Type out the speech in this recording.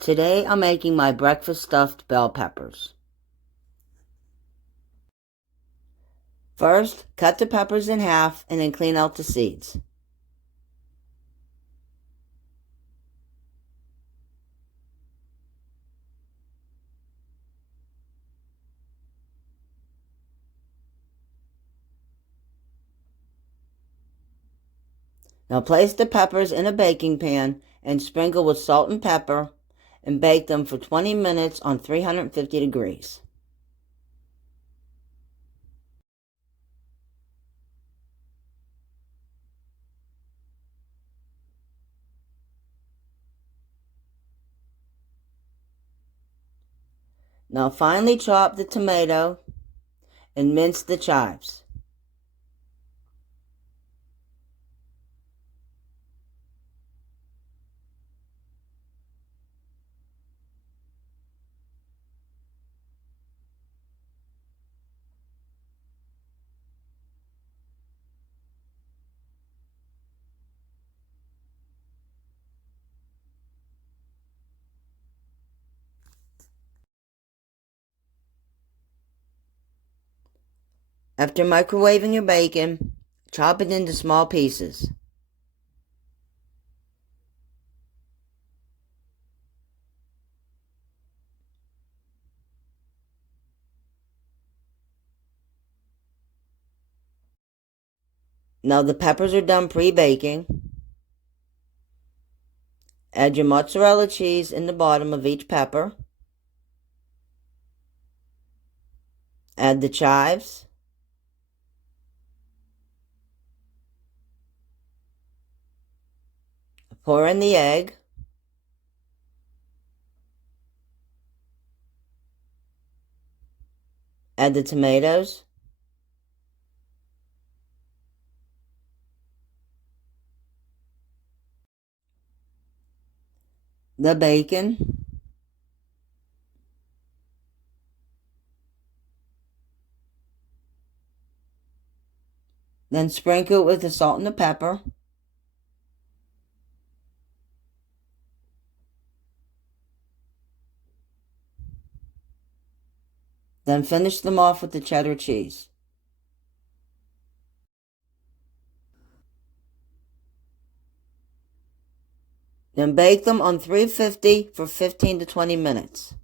Today I'm making my breakfast stuffed bell peppers. First, cut the peppers in half and then clean out the seeds. Now place the peppers in a baking pan and sprinkle with salt and pepper and bake them for 20 minutes on 350 degrees. Now finely chop the tomato and mince the chives. After microwaving your bacon, chop it into small pieces. Now the peppers are done pre-baking. Add your mozzarella cheese in the bottom of each pepper. Add the chives. Pour in the egg. Add the tomatoes. The bacon. Then sprinkle it with the salt and the pepper. Then finish them off with the cheddar cheese. Then bake them on 350 for 15 to 20 minutes.